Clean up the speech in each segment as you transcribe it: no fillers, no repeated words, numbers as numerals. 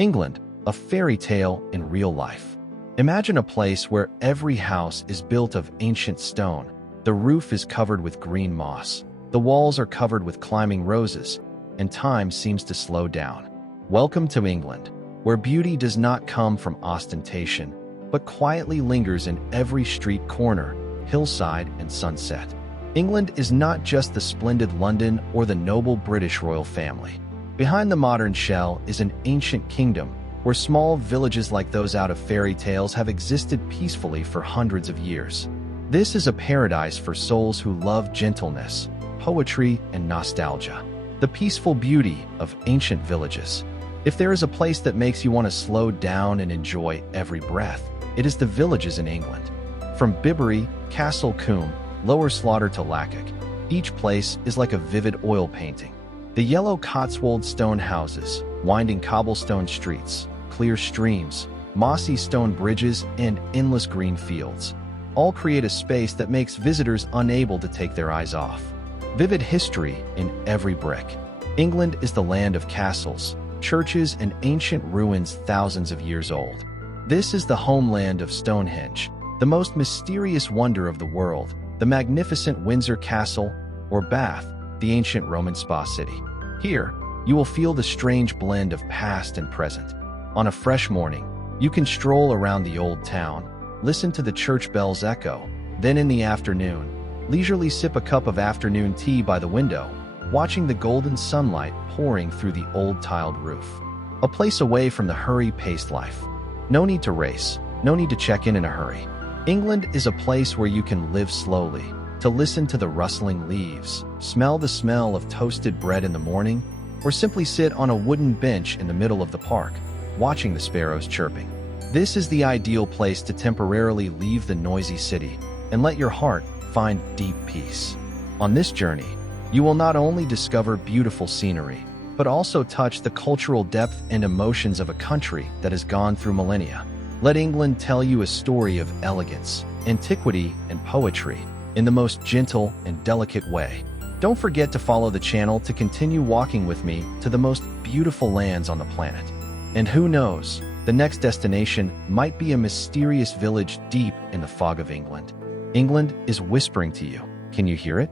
England, a fairy tale in real life. Imagine a place where every house is built of ancient stone, the roof is covered with green moss, the walls are covered with climbing roses, and time seems to slow down. Welcome to England, where beauty does not come from ostentation, but quietly lingers in every street corner, hillside, and sunset. England is not just the splendid London or the noble British royal family. Behind the modern shell is an ancient kingdom where small villages like those out of fairy tales have existed peacefully for hundreds of years. This is a paradise for souls who love gentleness, poetry, and nostalgia. The peaceful beauty of ancient villages. If there is a place that makes you want to slow down and enjoy every breath, it is the villages in England. From Bibury, Castle, Combe, Lower Slaughter to Lacock, each place is like a vivid oil painting. The yellow Cotswold stone houses, winding cobblestone streets, clear streams, mossy stone bridges, and endless green fields all create a space that makes visitors unable to take their eyes off. Vivid history in every brick. England is the land of castles, churches, and ancient ruins thousands of years old. This is the homeland of Stonehenge, the most mysterious wonder of the world, the magnificent Windsor Castle, or Bath, the ancient Roman spa city. Here, you will feel the strange blend of past and present. On a fresh morning, you can stroll around the old town, listen to the church bells echo, then in the afternoon, leisurely sip a cup of afternoon tea by the window, watching the golden sunlight pouring through the old tiled roof. A place away from the hurry-paced life. No need to race, no need to check in a hurry. England is a place where you can live slowly, to listen to the rustling leaves, smell the smell of toasted bread in the morning, or simply sit on a wooden bench in the middle of the park, watching the sparrows chirping. This is the ideal place to temporarily leave the noisy city and let your heart find deep peace. On this journey, you will not only discover beautiful scenery, but also touch the cultural depth and emotions of a country that has gone through millennia. Let England tell you a story of elegance, antiquity, and poetry in the most gentle and delicate way. Don't forget to follow the channel to continue walking with me to the most beautiful lands on the planet. And who knows, the next destination might be a mysterious village deep in the fog of England. England is whispering to you. Can you hear it?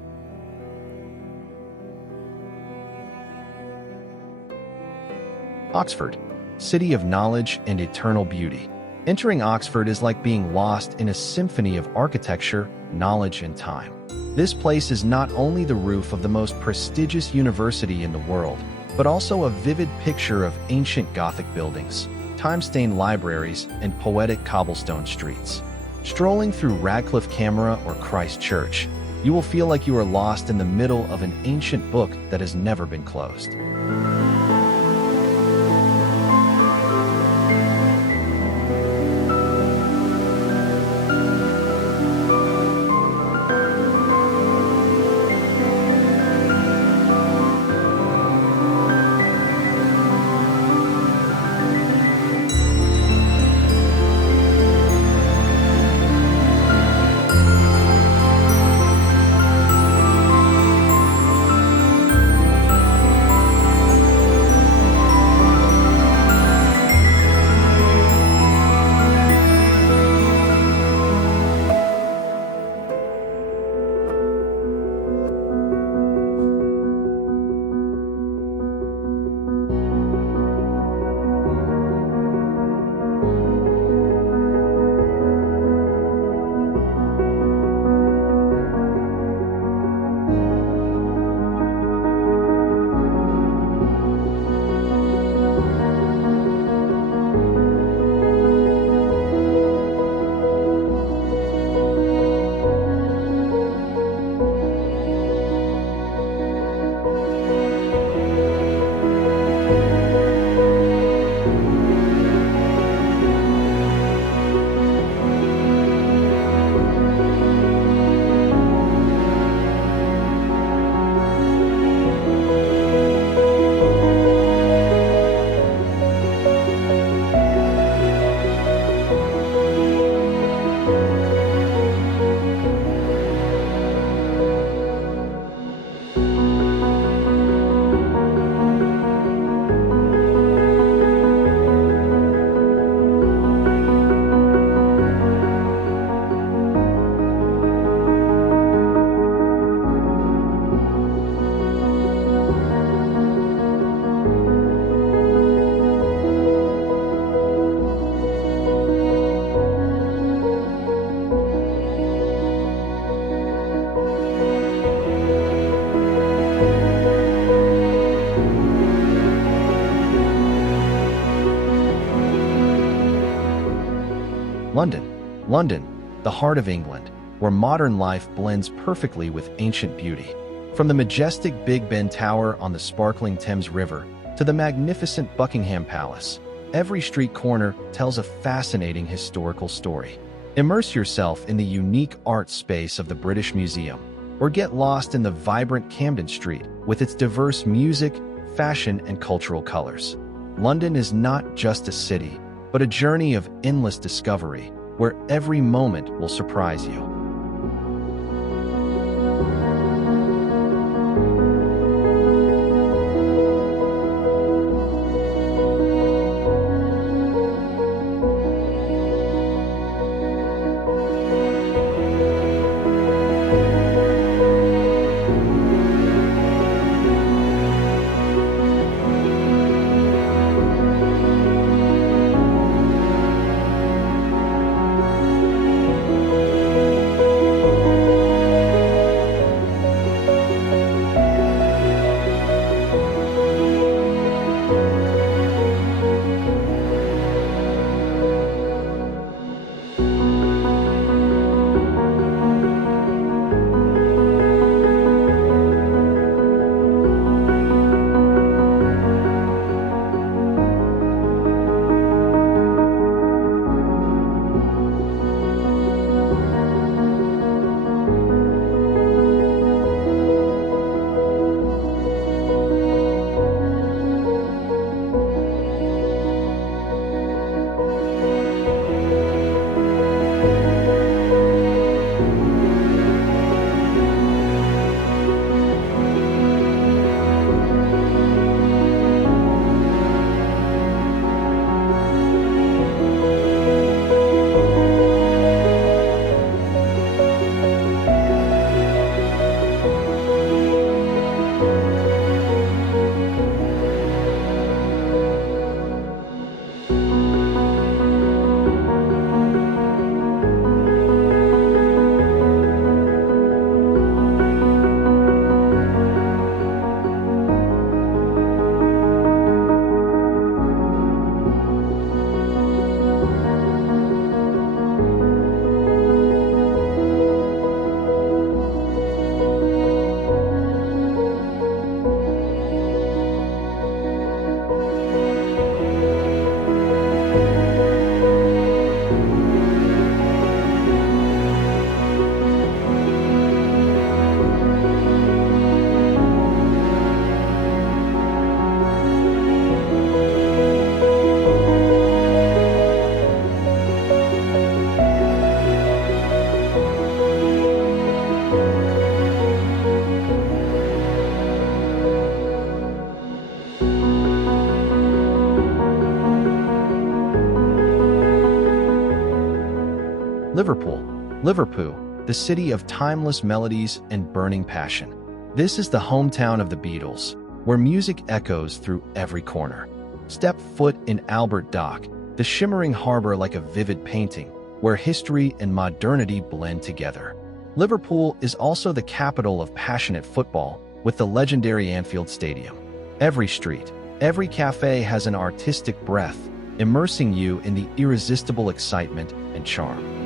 Oxford, city of knowledge and eternal beauty. Entering Oxford is like being lost in a symphony of architecture, knowledge, and time. This place is not only the roof of the most prestigious university in the world, but also a vivid picture of ancient Gothic buildings, time-stained libraries, and poetic cobblestone streets. Strolling through Radcliffe Camera or Christ Church, you will feel like you are lost in the middle of an ancient book that has never been closed. London, the heart of England, where modern life blends perfectly with ancient beauty. From the majestic Big Ben Tower on the sparkling Thames River to the magnificent Buckingham Palace, every street corner tells a fascinating historical story. Immerse yourself in the unique art space of the British Museum, or get lost in the vibrant Camden Street with its diverse music, fashion, and cultural colors. London is not just a city, but a journey of endless discovery, where every moment will surprise you. Liverpool, the city of timeless melodies and burning passion. This is the hometown of the Beatles, where music echoes through every corner. Step foot in Albert Dock, the shimmering harbor like a vivid painting, where history and modernity blend together. Liverpool is also the capital of passionate football, with the legendary Anfield Stadium. Every street, every cafe has an artistic breath, immersing you in the irresistible excitement and charm.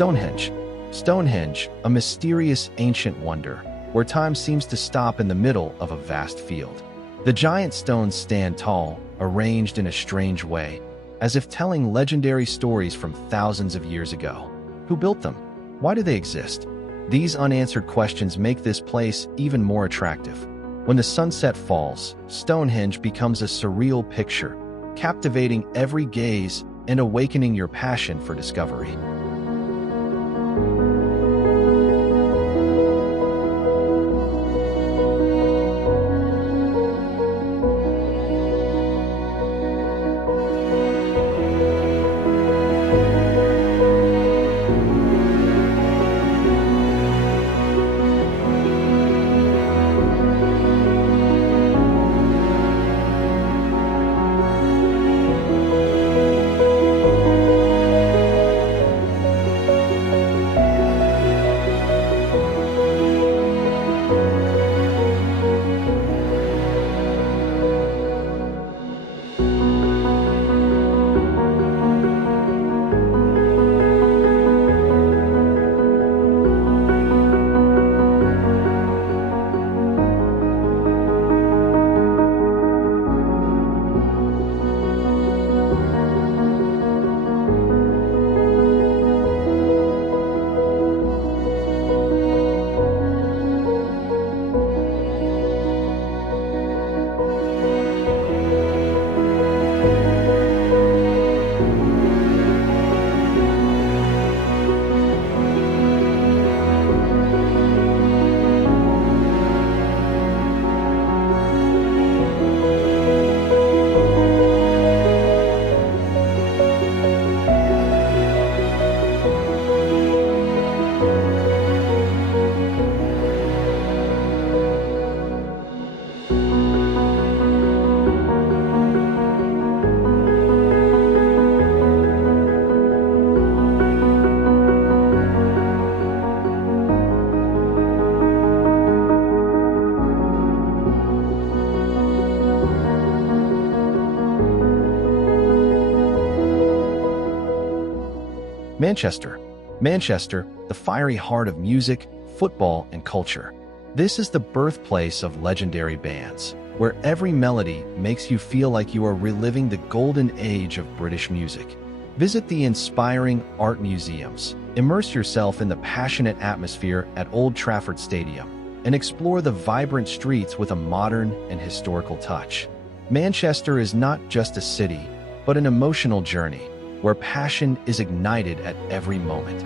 Stonehenge. Stonehenge, a mysterious ancient wonder, where time seems to stop in the middle of a vast field. The giant stones stand tall, arranged in a strange way, as if telling legendary stories from thousands of years ago. Who built them? Why do they exist? These unanswered questions make this place even more attractive. When the sunset falls, Stonehenge becomes a surreal picture, captivating every gaze and awakening your passion for discovery. Manchester. Manchester, the fiery heart of music, football, and culture. This is the birthplace of legendary bands, where every melody makes you feel like you are reliving the golden age of British music. Visit the inspiring art museums, immerse yourself in the passionate atmosphere at Old Trafford Stadium, and explore the vibrant streets with a modern and historical touch. Manchester is not just a city, but an emotional journey, where passion is ignited at every moment.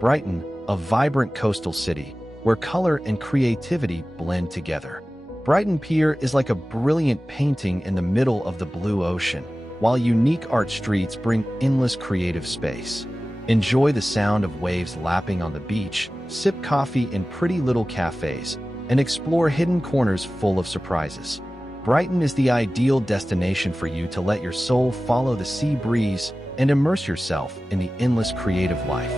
Brighton, a vibrant coastal city where color and creativity blend together. Brighton Pier is like a brilliant painting in the middle of the blue ocean, while unique art streets bring endless creative space. Enjoy the sound of waves lapping on the beach, sip coffee in pretty little cafes, and explore hidden corners full of surprises. Brighton is the ideal destination for you to let your soul follow the sea breeze and immerse yourself in the endless creative life.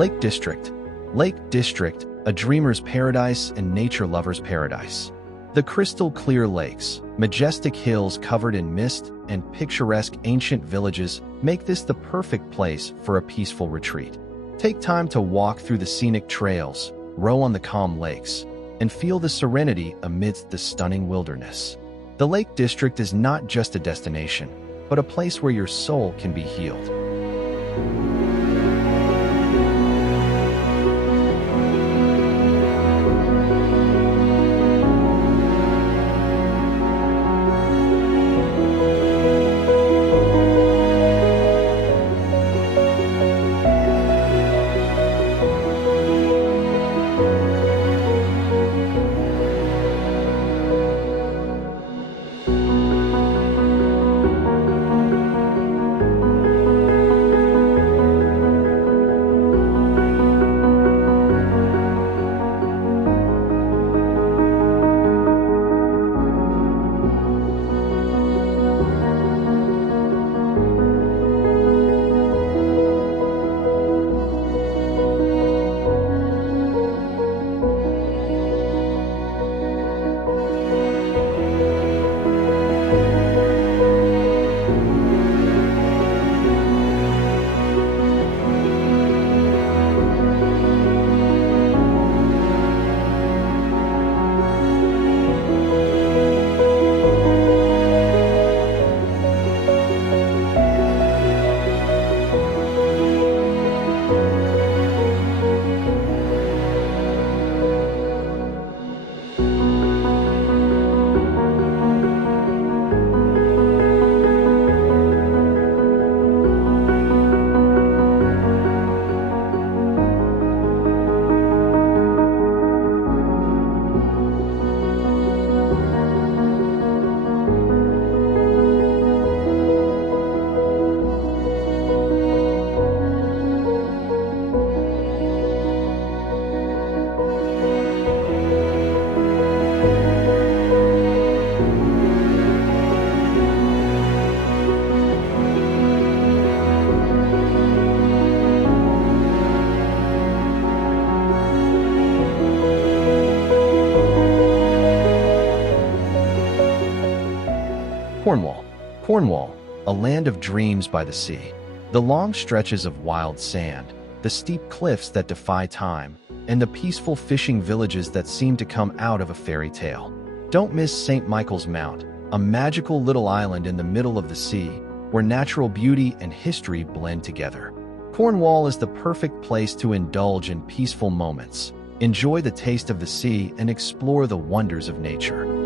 Lake District. Lake District, a dreamer's paradise and nature lover's paradise. The crystal-clear lakes, majestic hills covered in mist, and picturesque ancient villages make this the perfect place for a peaceful retreat. Take time to walk through the scenic trails, row on the calm lakes, and feel the serenity amidst the stunning wilderness. The Lake District is not just a destination, but a place where your soul can be healed. Cornwall, a land of dreams by the sea. The long stretches of wild sand, the steep cliffs that defy time, and the peaceful fishing villages that seem to come out of a fairy tale. Don't miss St. Michael's Mount, a magical little island in the middle of the sea, where natural beauty and history blend together. Cornwall is the perfect place to indulge in peaceful moments, enjoy the taste of the sea, and explore the wonders of nature.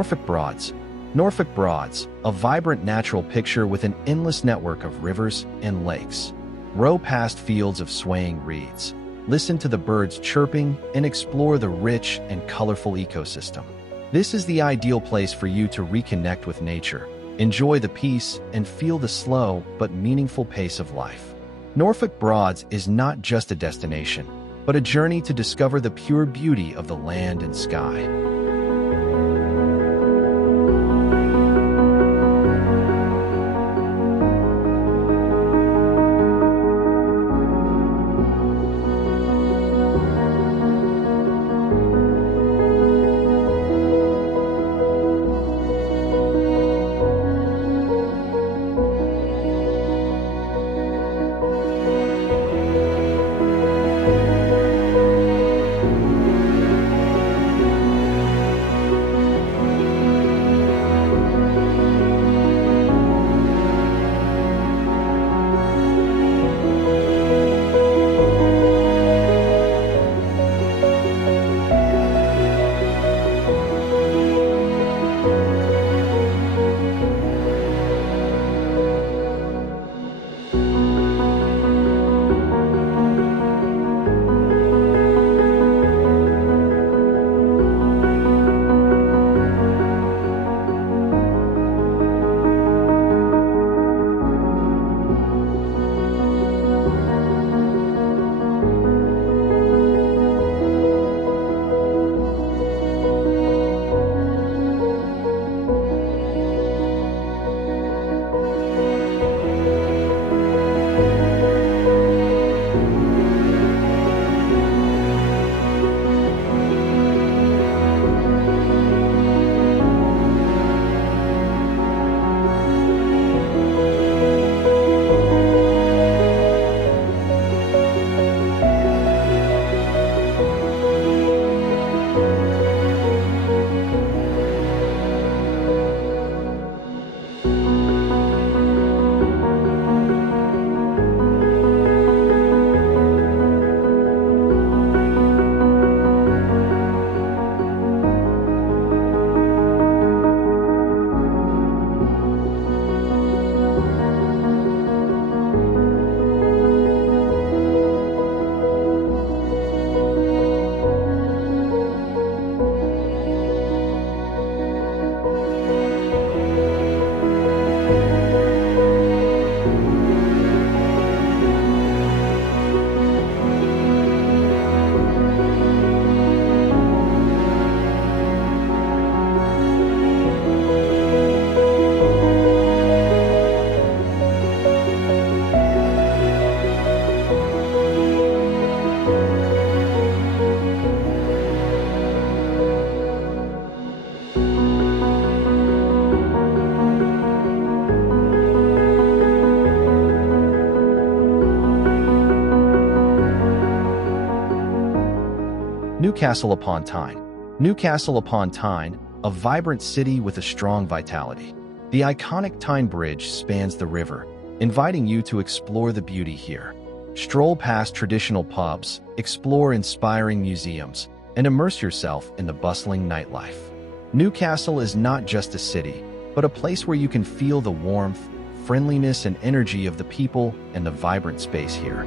Norfolk Broads. Norfolk Broads, a vibrant natural picture with an endless network of rivers and lakes. Row past fields of swaying reeds. Listen to the birds chirping and explore the rich and colorful ecosystem. This is the ideal place for you to reconnect with nature, enjoy the peace, and feel the slow but meaningful pace of life. Norfolk Broads is not just a destination, but a journey to discover the pure beauty of the land and sky. Newcastle upon Tyne. Newcastle upon Tyne, a vibrant city with a strong vitality. The iconic Tyne Bridge spans the river, inviting you to explore the beauty here. Stroll past traditional pubs, explore inspiring museums, and immerse yourself in the bustling nightlife. Newcastle is not just a city, but a place where you can feel the warmth, friendliness, and energy of the people and the vibrant space here.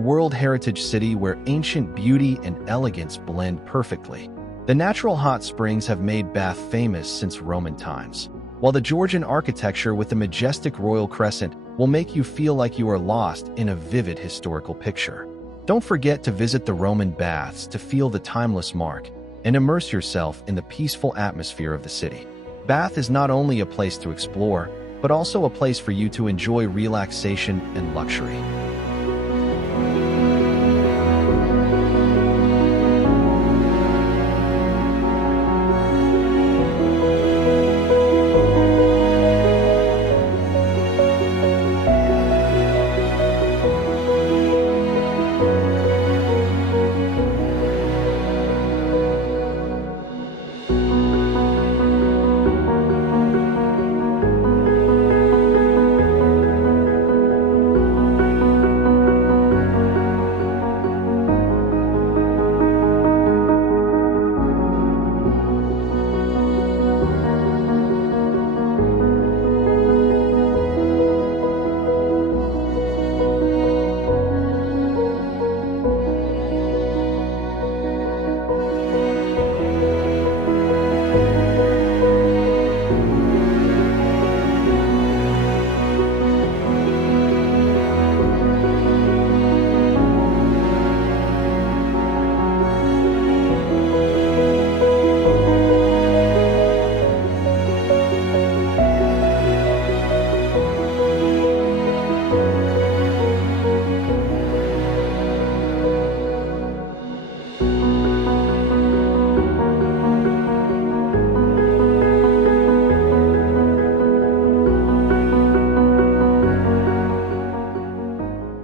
World Heritage City where ancient beauty and elegance blend perfectly. The natural hot springs have made Bath famous since Roman times, while the Georgian architecture with the majestic royal crescent will make you feel like you are lost in a vivid historical picture. Don't forget to visit the Roman baths to feel the timeless mark and immerse yourself in the peaceful atmosphere of the city. Bath is not only a place to explore, but also a place for you to enjoy relaxation and luxury.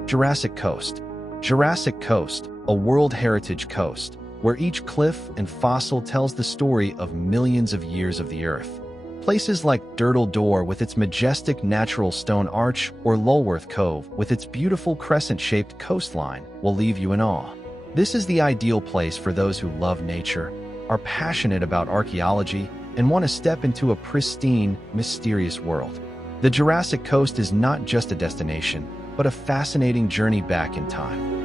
Jurassic Coast. Jurassic Coast, a World Heritage coast, where each cliff and fossil tells the story of millions of years of the Earth. Places like Dirtle Door with its majestic natural stone arch or Lulworth Cove with its beautiful crescent-shaped coastline will leave you in awe. This is the ideal place for those who love nature, are passionate about archaeology, and want to step into a pristine, mysterious world. The Jurassic Coast is not just a destination, but a fascinating journey back in time.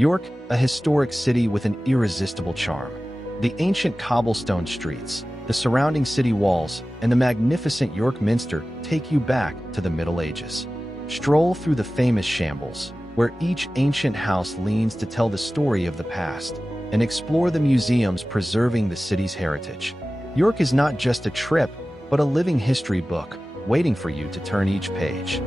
York, a historic city with an irresistible charm. The ancient cobblestone streets, the surrounding city walls, and the magnificent York Minster take you back to the Middle Ages. Stroll through the famous shambles, where each ancient house leans to tell the story of the past, and explore the museums preserving the city's heritage. York is not just a trip, but a living history book, waiting for you to turn each page.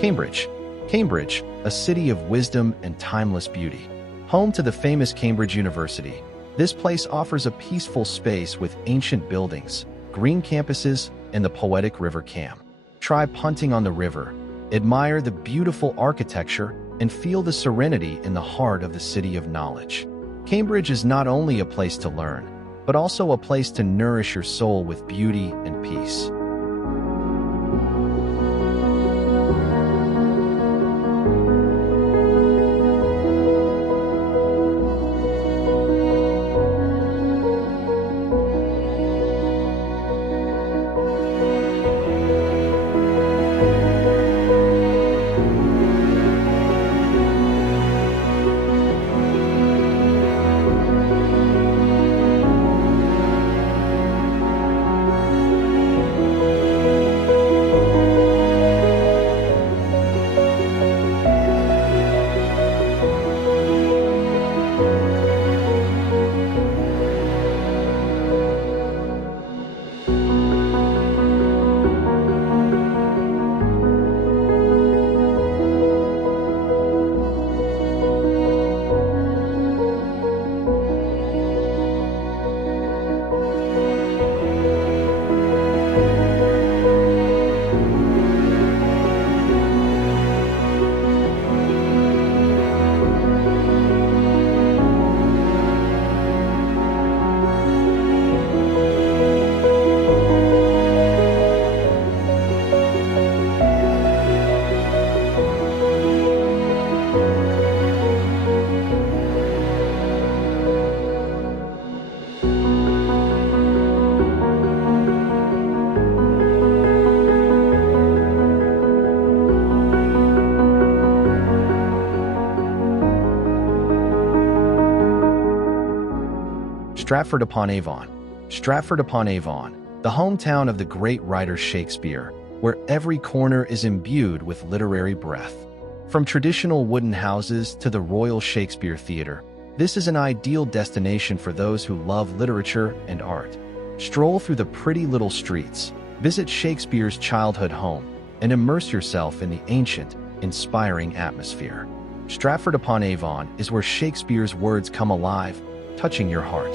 Cambridge. Cambridge, a city of wisdom and timeless beauty. Home to the famous Cambridge University, this place offers a peaceful space with ancient buildings, green campuses, and the poetic River Cam. Try punting on the river, admire the beautiful architecture, and feel the serenity in the heart of the city of knowledge. Cambridge is not only a place to learn, but also a place to nourish your soul with beauty and peace. Stratford-upon-Avon. Stratford-upon-Avon, the hometown of the great writer Shakespeare, where every corner is imbued with literary breath. From traditional wooden houses to the Royal Shakespeare Theatre, this is an ideal destination for those who love literature and art. Stroll through the pretty little streets, visit Shakespeare's childhood home, and immerse yourself in the ancient, inspiring atmosphere. Stratford-upon-Avon is where Shakespeare's words come alive, touching your heart.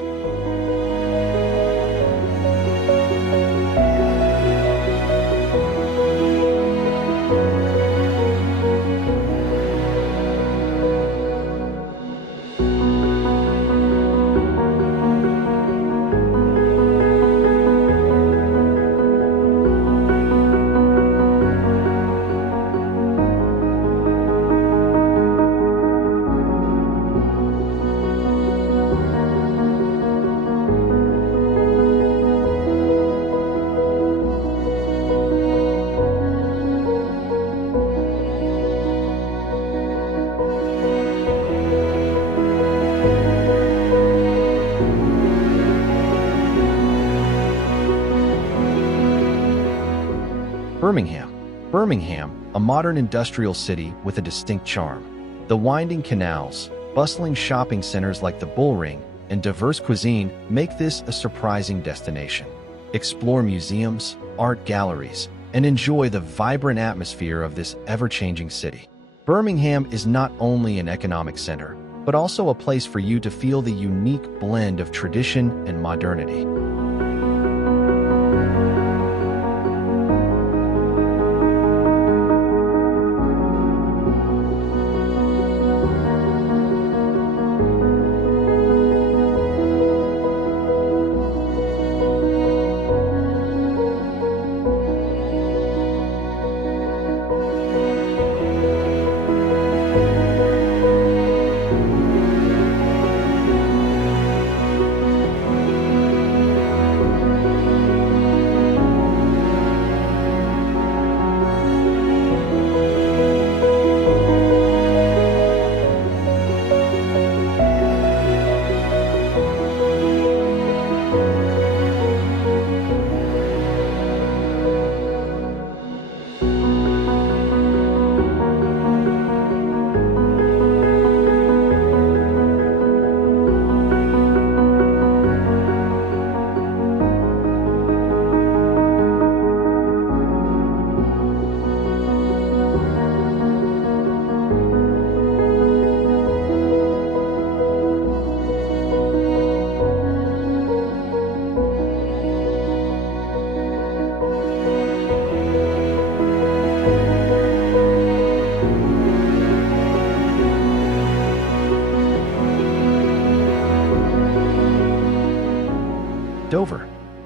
Birmingham. Birmingham, a modern industrial city with a distinct charm. The winding canals, bustling shopping centers like the Bullring, and diverse cuisine make this a surprising destination. Explore museums, art galleries, and enjoy the vibrant atmosphere of this ever-changing city. Birmingham is not only an economic center, but also a place for you to feel the unique blend of tradition and modernity.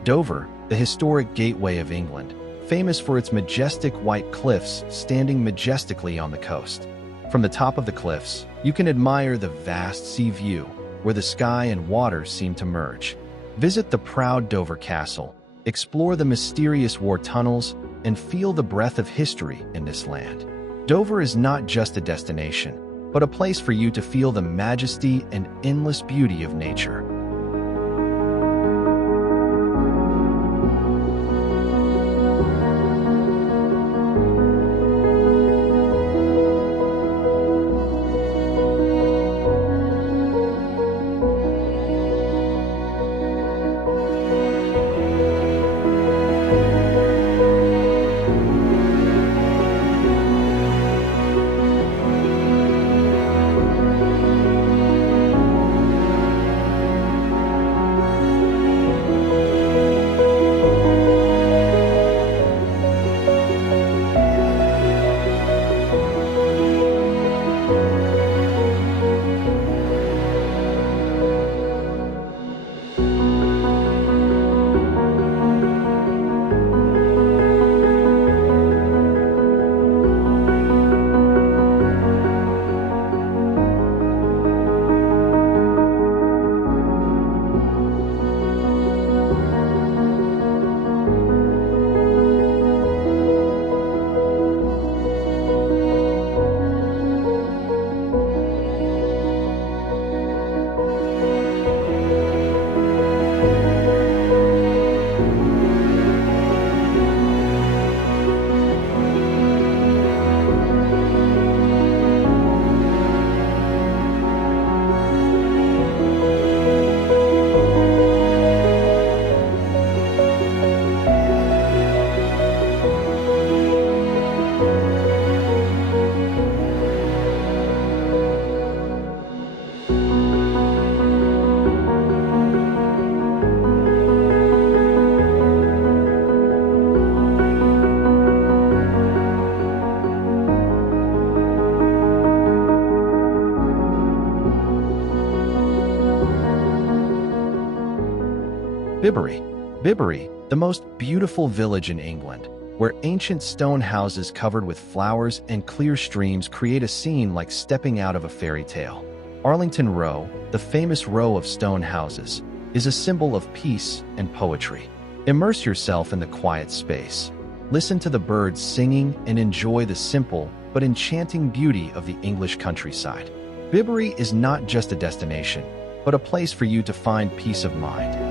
Dover, the historic gateway of England, famous for its majestic white cliffs standing majestically on the coast. From the top of the cliffs, you can admire the vast sea view, where the sky and water seem to merge. Visit the proud Dover Castle, explore the mysterious war tunnels, and feel the breath of history in this land. Dover is not just a destination, but a place for you to feel the majesty and endless beauty of nature. Bibury. Bibury, the most beautiful village in England, where ancient stone houses covered with flowers and clear streams create a scene like stepping out of a fairy tale. Arlington Row, the famous row of stone houses, is a symbol of peace and poetry. Immerse yourself in the quiet space. Listen to the birds singing and enjoy the simple but enchanting beauty of the English countryside. Bibury is not just a destination, but a place for you to find peace of mind.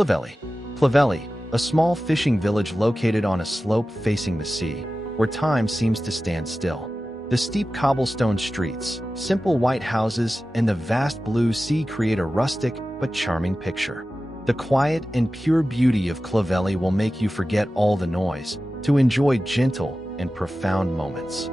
Clovelly. Clovelly, a small fishing village located on a slope facing the sea, where time seems to stand still. The steep cobblestone streets, simple white houses, and the vast blue sea create a rustic but charming picture. The quiet and pure beauty of Clovelly will make you forget all the noise to enjoy gentle and profound moments.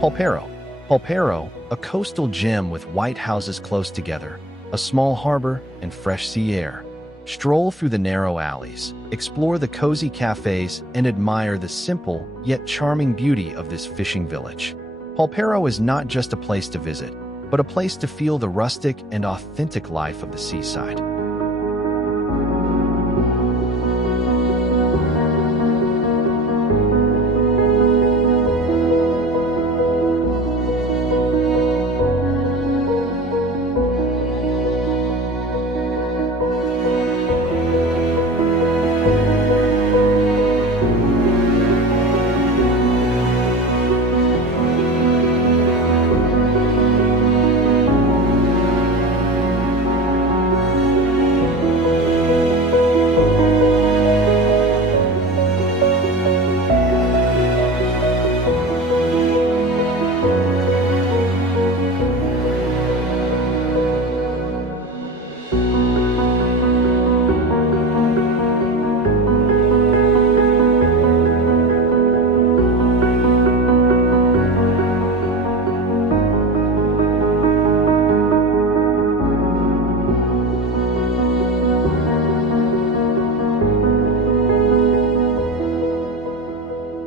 Polperro. Polperro, a coastal gem with white houses close together, a small harbor, and fresh sea air. Stroll through the narrow alleys, explore the cozy cafes, and admire the simple yet charming beauty of this fishing village. Polperro is not just a place to visit, but a place to feel the rustic and authentic life of the seaside.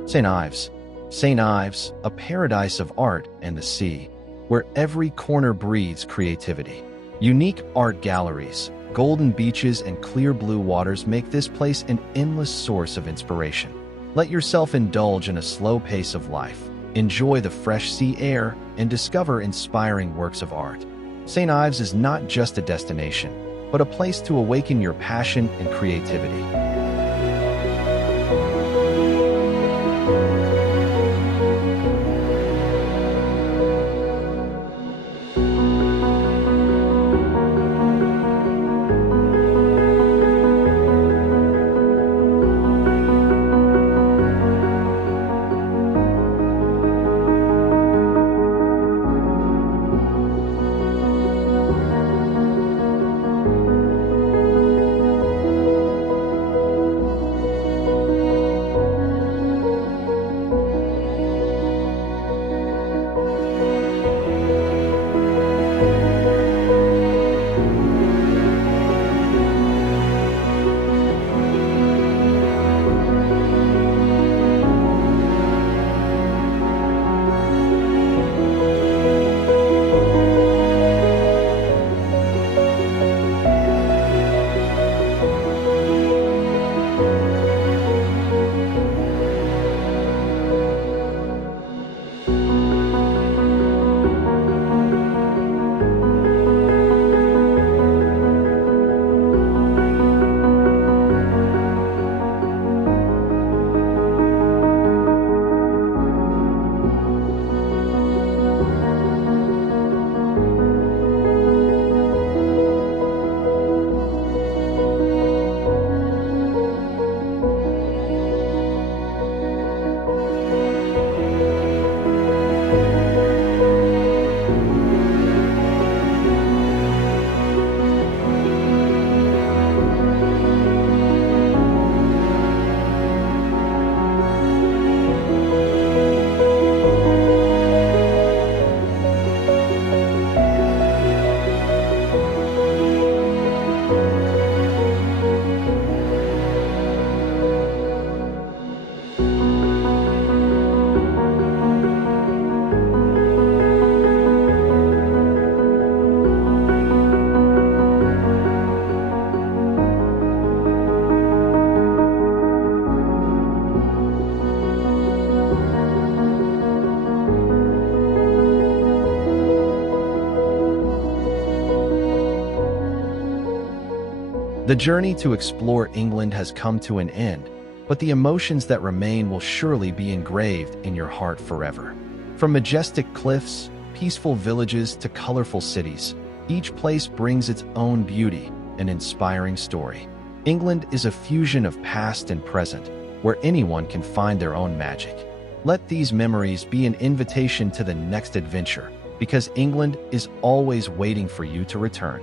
St. Ives. St. Ives, a paradise of art and the sea, where every corner breathes creativity. Unique art galleries, golden beaches, and clear blue waters make this place an endless source of inspiration. Let yourself indulge in a slow pace of life, enjoy the fresh sea air, and discover inspiring works of art. St. Ives is not just a destination, but a place to awaken your passion and creativity. The journey to explore England has come to an end, but the emotions that remain will surely be engraved in your heart forever. From majestic cliffs, peaceful villages, to colorful cities, each place brings its own beauty and inspiring story. England is a fusion of past and present, where anyone can find their own magic. Let these memories be an invitation to the next adventure, because England is always waiting for you to return.